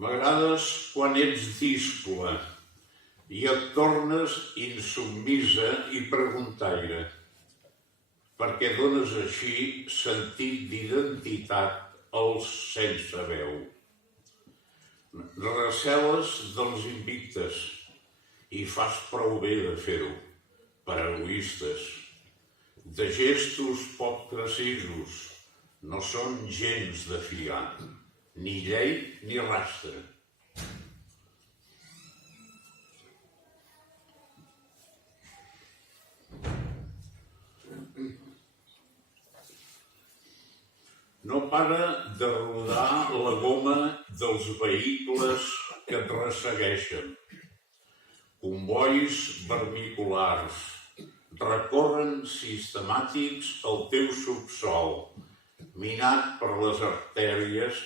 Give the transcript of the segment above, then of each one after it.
M'agrades quan ets díscola i et tornes insubmisa i preguntaire, perquè dones així sentit d'identitat als sense veu. Receles dels invictes i fas prou bé de fer-ho, per egoistes. De gestos poc precisos, no són gens de fiar, ni llei ni rastre. No para de rodar la goma dels vehicles que et ressegueixen. Convois vermiculars recorren sistemàtics al teu subsol, minat per les artèries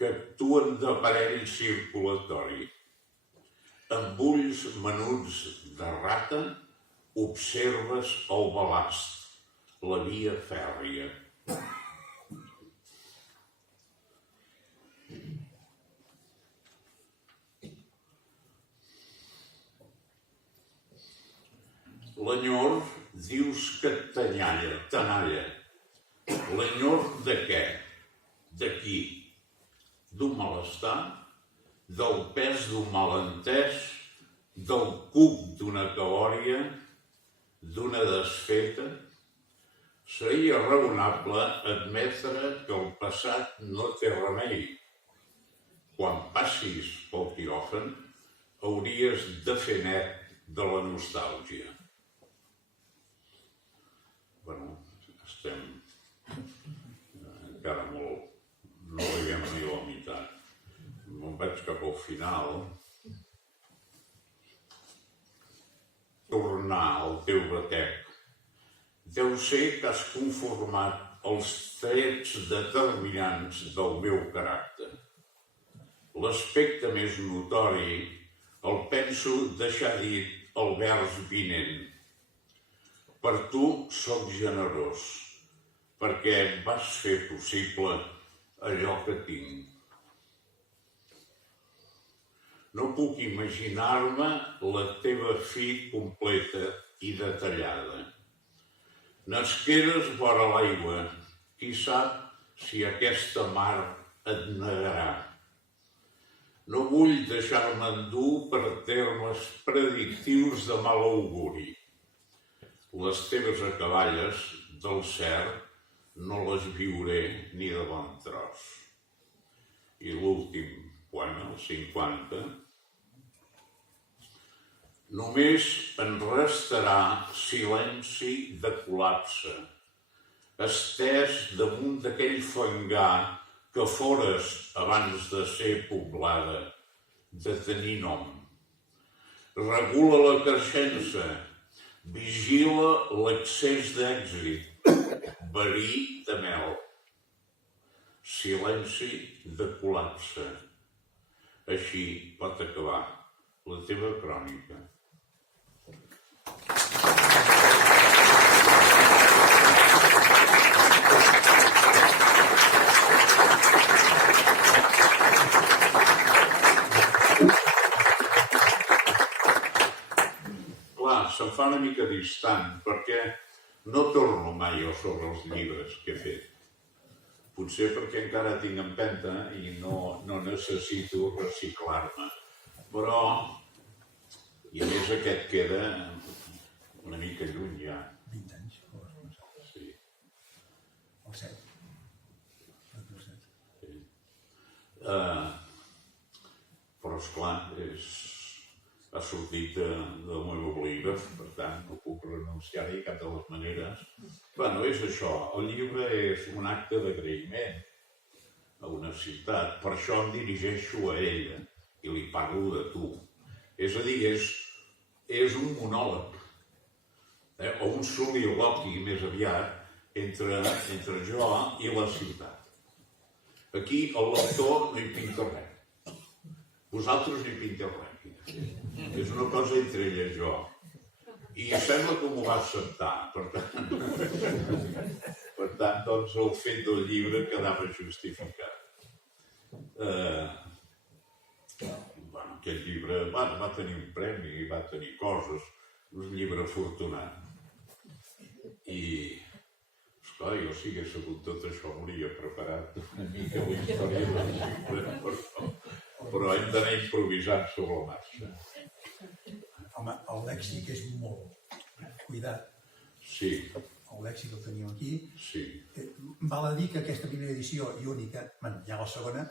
que actuen d'aparell circulatori. Amb ulls menuts de rata observes el balast, la via fèrria. L'enyor dius que et tenalla. L'enyor de què? De qui? D'un malestar? Del pes d'un malentès? Del cuc d'una cabòria? D'una desfeta? Seria raonable admetre que el passat no té remei. Quan passis pel quiròfan, hauries de fer net de la nostàlgia. Estem encara molt, no arribem ni a la meitat. Me'n vaig cap al final. Tornar al teu batec. Deu ser que has conformat els trets determinants del meu caràcter. L'aspecte més notori el penso deixar dit el vers vinent. Per tu sóc generós, perquè vas fer possible allò que tinc. No puc imaginar-me la teva fi completa i detallada. Nasqueres vora l'aigua, qui sap si aquesta mar et negarà. No vull deixar-me endur per termes predictius de mal auguri. Les teves acaballes, del cert, no les viuré ni de bon tros. I l'últim poema, el 50, només en restarà silenci de col·lapse, estès damunt d'aquell fangar que fores abans de ser poblada, de tenir nom. Regula la creixença, vigila l'excés d'èxit, verí de mel. Silenci de col·lapse. Així pot acabar la teva crònica. Se'm fa una mica distant, perquè no torno mai sobre els llibres que he fet. Potser perquè encara tinc empenta i no necessito reciclar-me. Però, i a més aquest queda una mica lluny ja. 20 anys. Sí. O 7. Sí. Però, esclar, ha sortit del meu bolígraf, per tant, no puc renunciar-hi de cap de les maneres. Bueno, és això, el llibre és un acte d'agraïment a una ciutat, per això em dirigeixo a ella i li parlo de tu. És a dir, és un monòleg, o un soliloqui més aviat entre jo i la ciutat. Aquí el lector no hi pinta res. Vosaltres no hi pinteu res. És una cosa entre ella i jo. I sembla que m'ho va acceptar. Per tant, doncs, el fet del llibre quedava justificat. Bueno, aquell llibre va tenir un premi, va tenir coses, un llibre afortunat. I, esclar, jo si hagués sabut tot això m'hauria preparat una mica la història del llibre, però hem d'anar improvisant sobre la marxa. Home, el lèxic és molt cuidat. Sí, El lèxic el tenim aquí. sí, Val a dir que aquesta primera edició i única, bueno, ja la segona,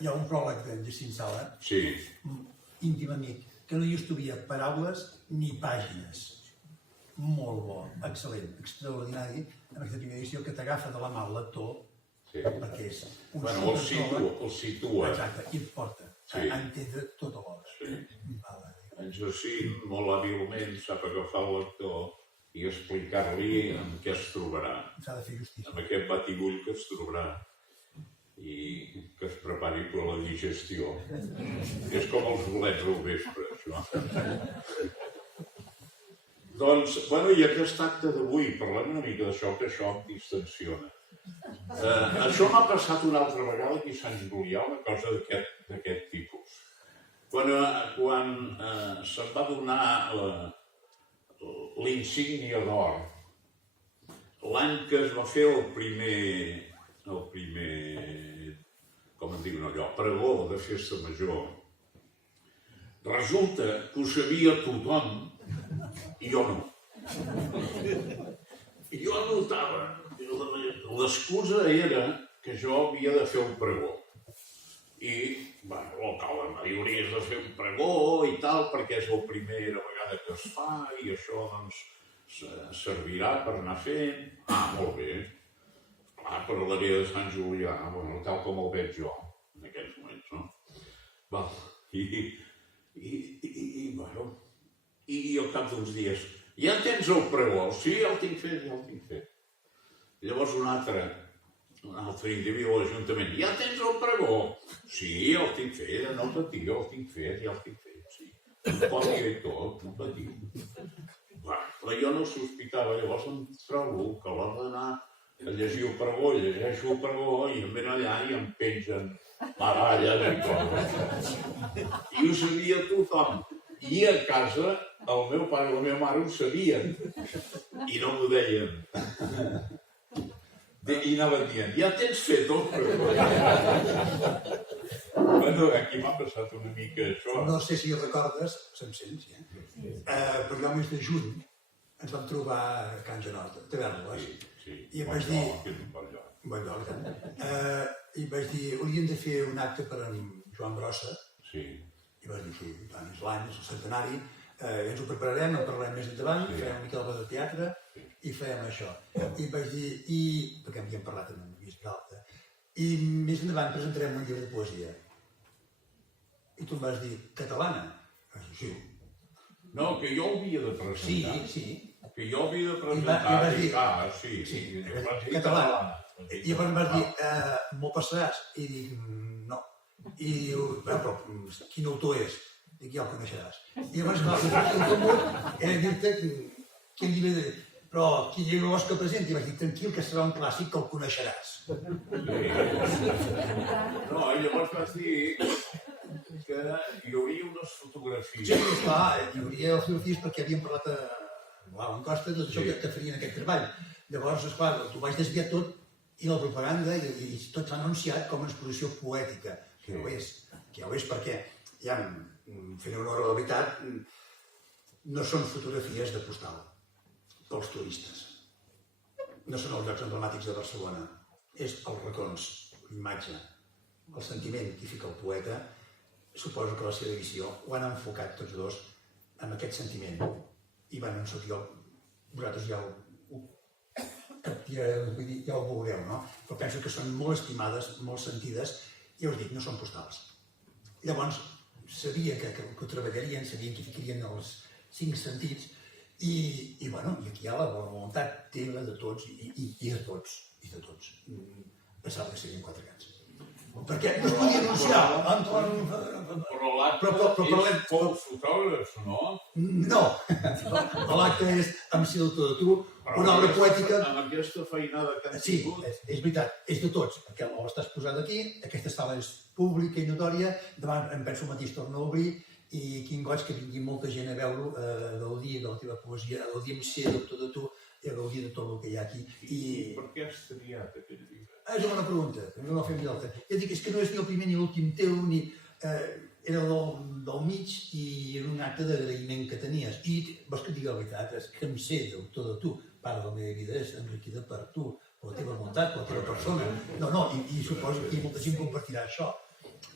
hi ha un pròleg d'en Jacint Sala, sí, íntim amic, que no hi estudia paraules ni pàgines. Molt bo, excel·lent, extraordinari, en aquesta primera edició que t'agafa de la mà el lector, sí. perquè és un Bueno, superpròleg. el situa. Exacte, i et porta Sí. a entendre tota l'obra. Sí. Val a dir. En Jacint, molt hàbilment, sap agafar el lector i explicar-li en què es trobarà, S'ha de fer justícia. amb aquest batibull que es trobarà i que es prepari per la digestió. És com els bolets al vespre, això. Doncs, bueno, i aquest acte d'avui, parlem una mica d'això, que això em distensiona. Això m'ha passat una altra vegada aquí a Sant Julià, una cosa d'aquest tipus. Quan se'm va donar l'insígnia d'or, l'any que es va fer el primer, com en diuen allò, pregó de festa major, resulta que ho sabia tothom i jo no. I jo notava, l'excusa era que jo havia de fer un pregó. I, bueno, l'alcalde em va dir, hauries de fer un pregó i tal, perquè és la primera vegada que es fa i això, doncs, servirà per anar fent. Ah, molt bé. Clar, parlaré de Sant Julià, bueno, tal com el veig jo, en aquells moments, no? Val. Bueno, i al cap d'uns dies, ja tens el pregó? Sí, ja el tinc fet, ja el tinc fet. Llavors un altre individu a l'Ajuntament, ja tens el pregó? Sí, ja el tinc fet, no patiu, el tinc fet, ja el tinc fet, sí. Ho pot dir i tot, no patiu. Però jo no sospitava, llavors em trobo que a l'hora d'anar a llegir el pregó, llegeixo el pregó i em ven allà i em pengen medalles i coses. I ho sabia tothom. I a casa el meu pare i la meva mare ho sabien i no m'ho deien. I anaven dient, ja tens fet el pregó. Bueno, aquí m'ha passat una mica això. No sé si recordes, se'm sents, però jo al mes de juny ens vam trobar a Can Janot, a Tavernes, Sí. i em vaig dir... Que és un bon lloc. Bon lloc, i vaig dir, hauríem de fer un acte per en Joan Brossa, Sí. i vaig dir, sí, tant, és l'any, és el centenari, ens ho prepararem, en parlarem més endavant, farem una mica d'obra de teatre i farem això. I vaig dir, perquè havíem parlat amb en Lluís Peralta, i més endavant presentarem un llibre de poesia. I tu em vas dir, catalana? Vaig dir, sí. No, que jo ho havia de presentar. Sí. Que jo havia de I presentar. vas dir, Sí. català. I llavors em vas dir, m'ho passaràs? I dic, no. I diu, però quin autor és? Dic, ja el coneixeràs. I llavors el comú era dir-te quin llibre de... Però quin llibre vols que presenti? I vaig dir, tranquil, que serà un clàssic que el coneixeràs. Sí. No, i llavors vas dir que hi hauria unes fotografies. Sí, esclar, hi hauria els fotografies perquè havíem parlat amb l'Alan Costa de tot això que farien aquest treball. Llavors, esclar, t'ho vaig desviar tot i la propaganda i tot s'ha anunciat com una exposició poètica, que ho és perquè, ja, fent honor a la veritat, no són fotografies de postal pels turistes. No són els llocs emblemàtics de Barcelona. És els racons, l'imatge, el sentiment que hi fica el poeta. Suposo que la seva edició ho han enfocat tots dos amb aquest sentiment. I bueno, en soc jo, vosaltres ja ho veureu, no? Però penso que són molt estimades, molt sentides, i us dic, no són postals. Llavors, sabia que ho treballarien, sabien que hi ficarien els 5 sentits, i bueno, i aquí hi ha la voluntat teva de tots, i de tots, a pesar que serien 4 gats. Perquè no es podia anunciar. Però l'acte és pocs fotògrafs, no? No. L'acte és Amb si del tot de tu, una obra poètica... Amb aquesta feinada que han Sí, tingut... és veritat, és de tots, perquè l'estàs posat aquí, aquesta sala és pública i notòria, demà em penso mateix torna a obrir, i quin goig que vingui molta gent a veure-ho, a gaudir de la teva poesia, a gaudir amb ser doctor de tu, i a gaudir de tot el que hi ha aquí. I per què has triat aquest llibre? És una bona pregunta, no la fem ni l'altra. Ja dic, és que no és ni el primer ni l'últim teu, ni... Era del mig i era un acte d'agraïment que tenies. I vols que et digui la veritat, és que em sé d'autor de tu. Part de la meva vida és enriquida per tu, per la teva voluntat, per la teva persona. No, i suposo que molta gent compartirà això.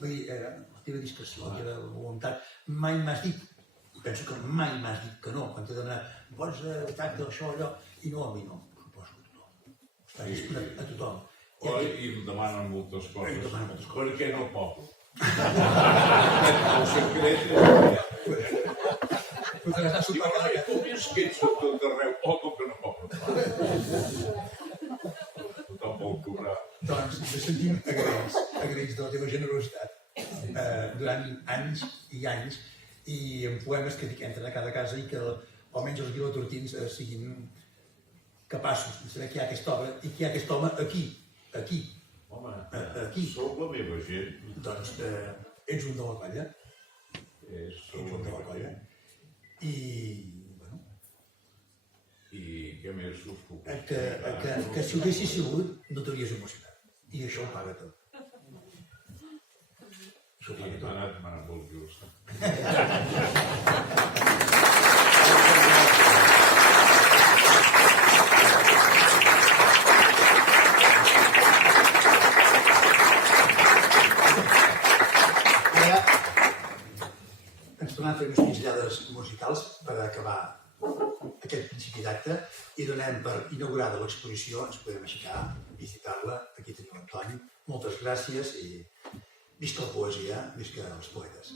Vull dir, la teva discreció, la teva voluntat. Mai m'has dit, penso que mai m'has dit que no, quan t'he demanat, vols tracte això, allò, i no a mi no, suposo que tothom. Està disposat a tothom. I em demanen moltes coses. Em demanen moltes coses. Per què no poble? El secret és... Podràs anar a sopar cada casa. Com és que ets a tot arreu? Com que no poble? Tothom vol cobrar. Doncs ens sentim agraïts de la teva generositat durant anys i anys i amb poemes que entren a cada casa i que almenys els vilatortins siguin capaços de saber que hi ha aquesta obra i que hi ha aquest home aquí. Home, aquí. sou la meva gent. Doncs ets un de la colla. Sou Ets la un de la meva colla. gent. I, bueno, I què més us puc que si ho haguessis sigut no t'hauries emocionat. I això ho paga tot. Això ho paga tot. M'ha anat molt just. Ara ens tornem a fer unes pinzellades musicals per acabar aquest principi d'acte i donem per inaugurada l'exposició, ens podem aixecar, visitar-la, aquí tenim l'Antoni. Moltes gràcies i visca la poesia, visca els poetes.